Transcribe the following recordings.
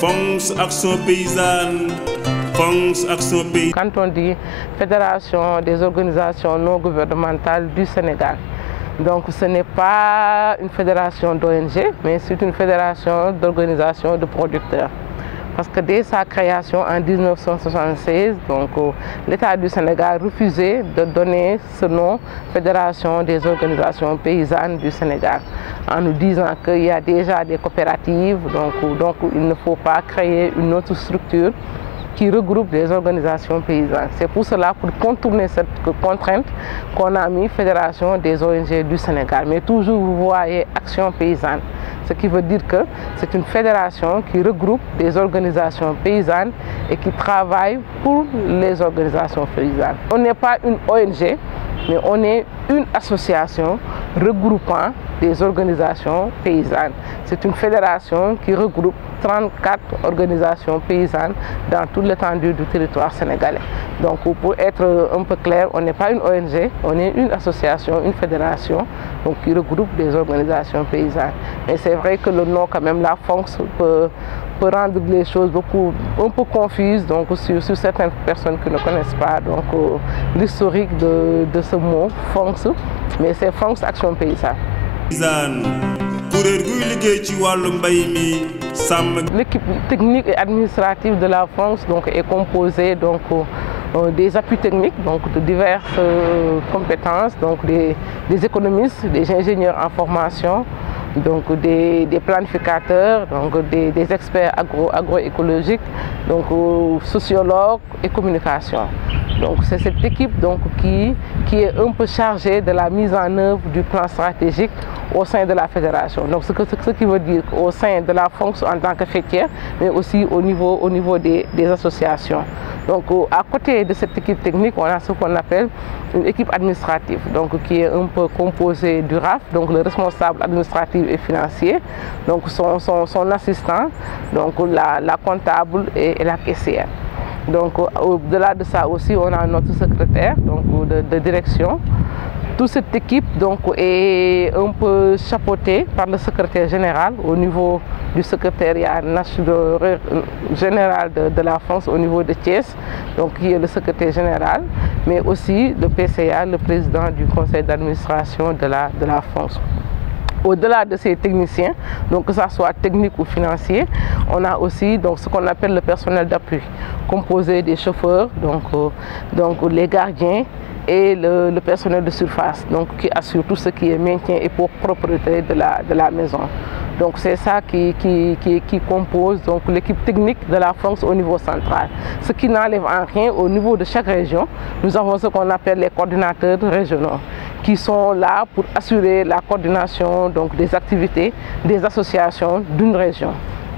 Fonds Action Paysanne, Fonds Action Paysanne. Quand on dit Fédération des organisations non gouvernementales du Sénégal, donc ce n'est pas une fédération d'ONG, mais c'est une fédération d'organisations de producteurs. Parce que dès sa création en 1976, l'État du Sénégal refusait de donner ce nom Fédération des organisations paysannes du Sénégal, en nous disant qu'il y a déjà des coopératives, donc il ne faut pas créer une autre structure qui regroupe des organisations paysannes. C'est pour cela, pour contourner cette contrainte, qu'on a mis Fédération des ONG du Sénégal. Mais toujours, vous voyez Action Paysanne. Ce qui veut dire que c'est une fédération qui regroupe des organisations paysannes et qui travaille pour les organisations paysannes. On n'est pas une ONG, mais on est une association regroupant des organisations paysannes. C'est une fédération qui regroupe 34 organisations paysannes dans toute l'étendue du territoire sénégalais. Donc pour être un peu clair, on n'est pas une ONG, on est une association, une fédération qui regroupe des organisations paysannes. Et c'est vrai que le nom, quand même, la FONCS peut rendre les choses un peu confuses sur certaines personnes qui ne connaissent pas l'historique de ce mot, FONCS, mais c'est FONCS Action Paysanne. L'équipe technique et administrative de la FONCS est composée des appuis techniques, de diverses compétences, des économistes, des ingénieurs en formation, des planificateurs, des experts agroécologiques, sociologues et communication. Donc c'est cette équipe qui est un peu chargée de la mise en œuvre du plan stratégique au sein de la fédération. Donc ce qui veut dire au sein de la FONCS en tant que fêtière, mais aussi au niveau des associations. Donc à côté de cette équipe technique, on a ce qu'on appelle une équipe administrative, qui est un peu composée du RAF, le responsable administratif et financier, son assistant, la comptable et la caissière. Donc au-delà de ça aussi, on a notre secrétaire de direction. Toute cette équipe est un peu chapeautée par le secrétaire général au niveau du secrétariat général de la France au niveau de Thiès, qui est le secrétaire général, mais aussi le PCA, le président du conseil d'administration de la France. Au-delà de ces techniciens, que ce soit technique ou financier, on a aussi ce qu'on appelle le personnel d'appui, composé des chauffeurs, les gardiens et le personnel de surface, qui assure tout ce qui est maintien et pour propriété de la maison. Donc c'est ça qui compose l'équipe technique de la France au niveau central. Ce qui n'enlève en rien au niveau de chaque région. Nous avons ce qu'on appelle les coordinateurs régionaux, qui sont là pour assurer la coordination des activités des associations d'une région.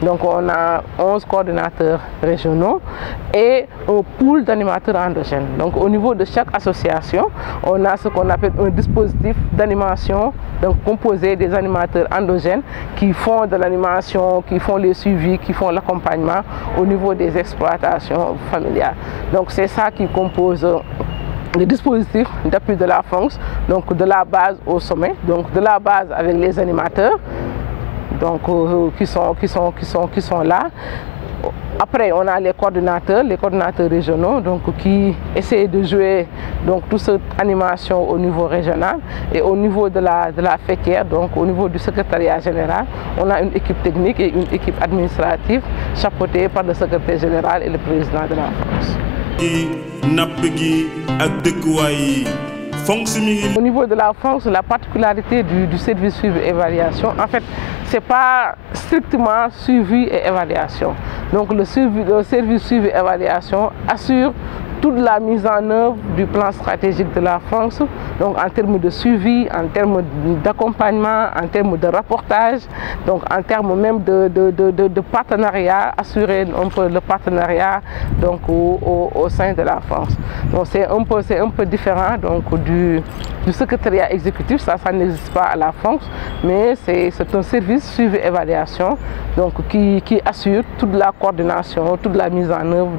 Donc on a 11 coordinateurs régionaux et un pool d'animateurs endogènes. Donc au niveau de chaque association, on a ce qu'on appelle un dispositif d'animation composé des animateurs endogènes qui font de l'animation, qui font les suivis, qui font l'accompagnement au niveau des exploitations familiales. Donc c'est ça qui compose le dispositif d'appui de la FONCS, de la base au sommet, de la base avec les animateurs, qui sont là. Après, on a les coordinateurs régionaux qui essaient de jouer toute cette animation au niveau régional. Et au niveau de la fêtière, au niveau du secrétariat général, on a une équipe technique et une équipe administrative chapeautée par le secrétaire général et le président de la France. Au niveau de la France, la particularité du service suivi et évaluation, en fait, ce n'est pas strictement suivi et évaluation. Donc le service suivi et évaluation assure toute la mise en œuvre du plan stratégique de la France, en termes de suivi, en termes d'accompagnement, en termes de rapportage, en termes même de partenariat, assurer un peu le partenariat au sein de la France. Donc c'est un peu différent du secrétariat exécutif, ça n'existe pas à la France, mais c'est un service suivi-évaluation qui assure toute la coordination, toute la mise en œuvre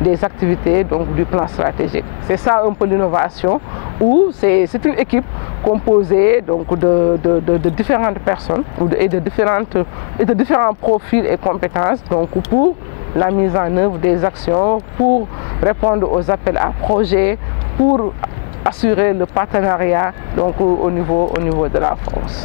des activités du plan stratégique. C'est ça un peu l'innovation, où c'est une équipe composé donc, de différentes personnes et de différents profils et compétences donc, pour la mise en œuvre des actions, pour répondre aux appels à projets, pour assurer le partenariat donc, au niveau de la France.